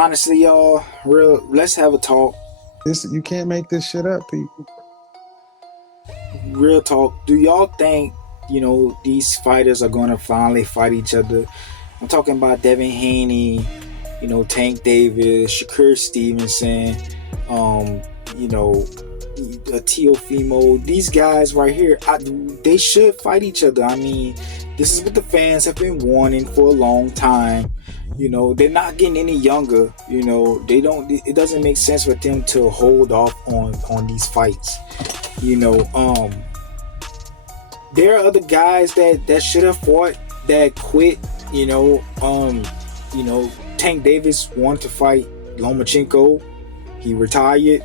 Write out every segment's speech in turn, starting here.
honestly, y'all, let's have a talk. You can't make this shit up, people. Real talk. Do y'all think, these fighters are going to finally fight each other? I'm talking about Devin Haney, Tank Davis, Shakur Stevenson, you know, Teofimo. These guys right here, they should fight each other. I mean, this is what the fans have been wanting for a long time. They're not getting any younger. It doesn't make sense for them to hold off on these fights. There are other guys that should have fought that quit. Tank Davis wanted to fight Lomachenko. He retired.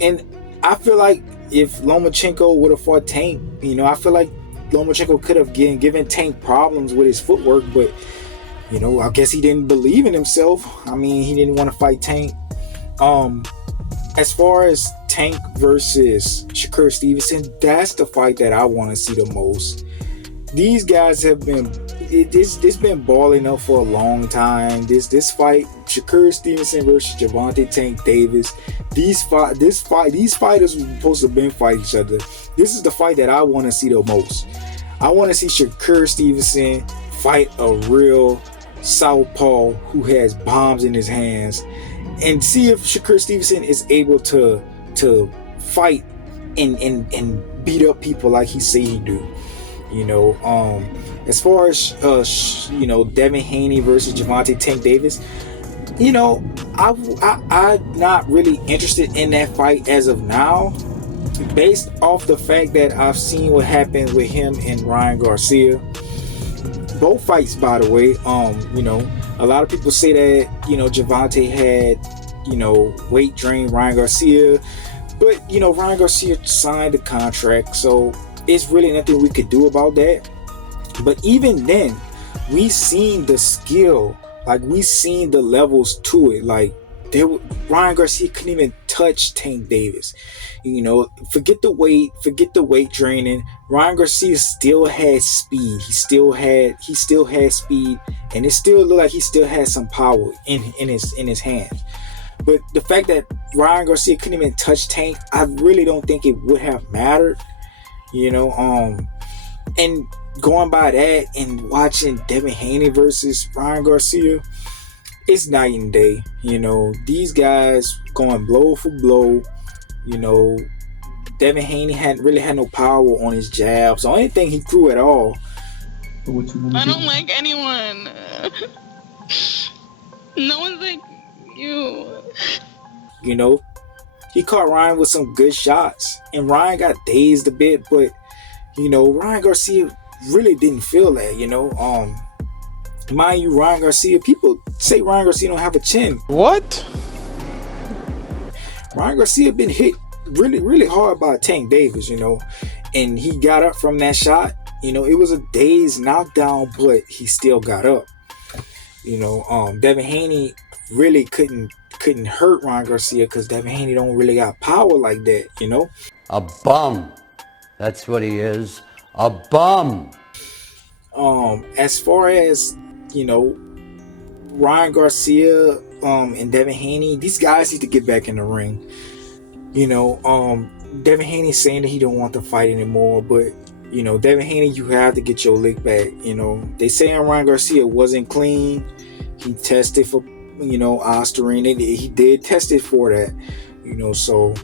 And I feel like if Lomachenko would have fought Tank, I feel like Lomachenko could have given Tank problems with his footwork, but I guess he didn't believe in himself. I mean, he didn't want to fight Tank. As far as Tank versus Shakur Stevenson, that's the fight that I want to see the most. These guys have been it's been balling up for a long time. This fight, Shakur Stevenson versus Gervonta Tank Davis. These fighters were supposed to been fight each other. This is the fight that I want to see the most. I want to see Shakur Stevenson fight a real southpaw who has bombs in his hands, and see if Shakur Stevenson is able to fight and beat up people like he say he do. As far as Devin Haney versus Gervonta Tank Davis, I'm not really interested in that fight as of now, based off the fact that I've seen what happened with him and Ryan Garcia. Both fights, by the way, a lot of people say that Gervonta had weight drained Ryan Garcia, but Ryan Garcia signed the contract, so it's really nothing we could do about that. But even then, we seen the skill, like we seen the levels to it. Like Ryan Garcia couldn't even touch Tank Davis. Forget the weight draining. Ryan Garcia still had speed. He still had speed, and it still looked like he still had some power in his hands. But the fact that Ryan Garcia couldn't even touch Tank, I really don't think it would have mattered. And going by that and watching Devin Haney versus Ryan Garcia, it's night and day. These guys going blow for blow. Devin Haney hadn't really had no power on his jabs or anything he threw at all. I don't like anyone. No one's like you. He caught Ryan with some good shots, and Ryan got dazed a bit, but Ryan Garcia really didn't feel that. Mind you, Ryan Garcia, people say Ryan Garcia don't have a chin. What? Ryan Garcia been hit really, really hard by Tank Davis, and he got up from that shot. It was a dazed knockdown, but he still got up. Devin Haney really couldn't hurt Ryan Garcia because Devin Haney don't really got power like that, A bum. That's what he is. A bum. As far as, Ryan Garcia and Devin Haney, these guys need to get back in the ring. Devin Haney saying that he don't want to fight anymore, but Devin Haney, you have to get your lick back. They saying Ryan Garcia wasn't clean. He tested for Ostarine. He did test it for that. So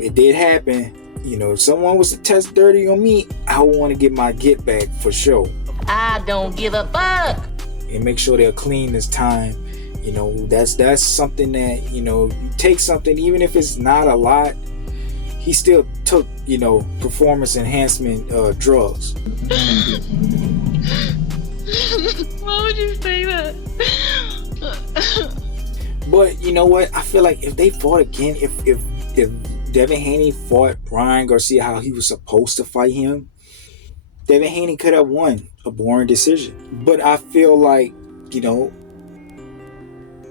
it did happen. If someone was to test dirty on me, I would want to get my get back for sure. I don't give a fuck. And make sure they're clean this time. That's something that, you take something, even if it's not a lot. He still took, performance enhancement drugs. Why would you say that? But you know what? I feel like if they fought again, if Devin Haney fought Ryan Garcia how he was supposed to fight him, Devin Haney could have won a boring decision. But I feel like,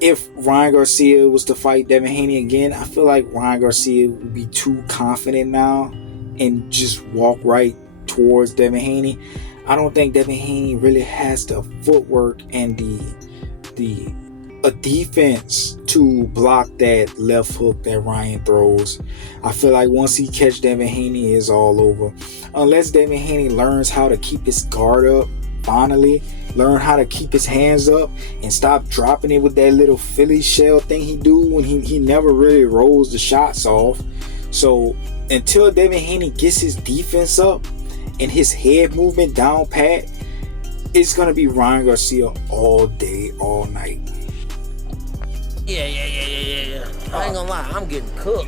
if Ryan Garcia was to fight Devin Haney again, I feel like Ryan Garcia would be too confident now and just walk right towards Devin Haney. I don't think Devin Haney really has the footwork and a defense to block that left hook that Ryan throws. I feel like once he catch Devin Haney, it's all over. Unless Devin Haney learns how to keep his guard up, finally learn how to keep his hands up and stop dropping it with that little Philly shell thing he do when he never really rolls the shots off. So until Devin Haney gets his defense up and his head movement down pat, it's going to be Ryan Garcia all day, all night. Yeah. I ain't gonna lie, I'm getting cooked.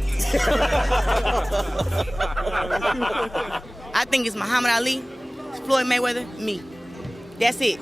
I think it's Muhammad Ali, Floyd Mayweather, me. That's it.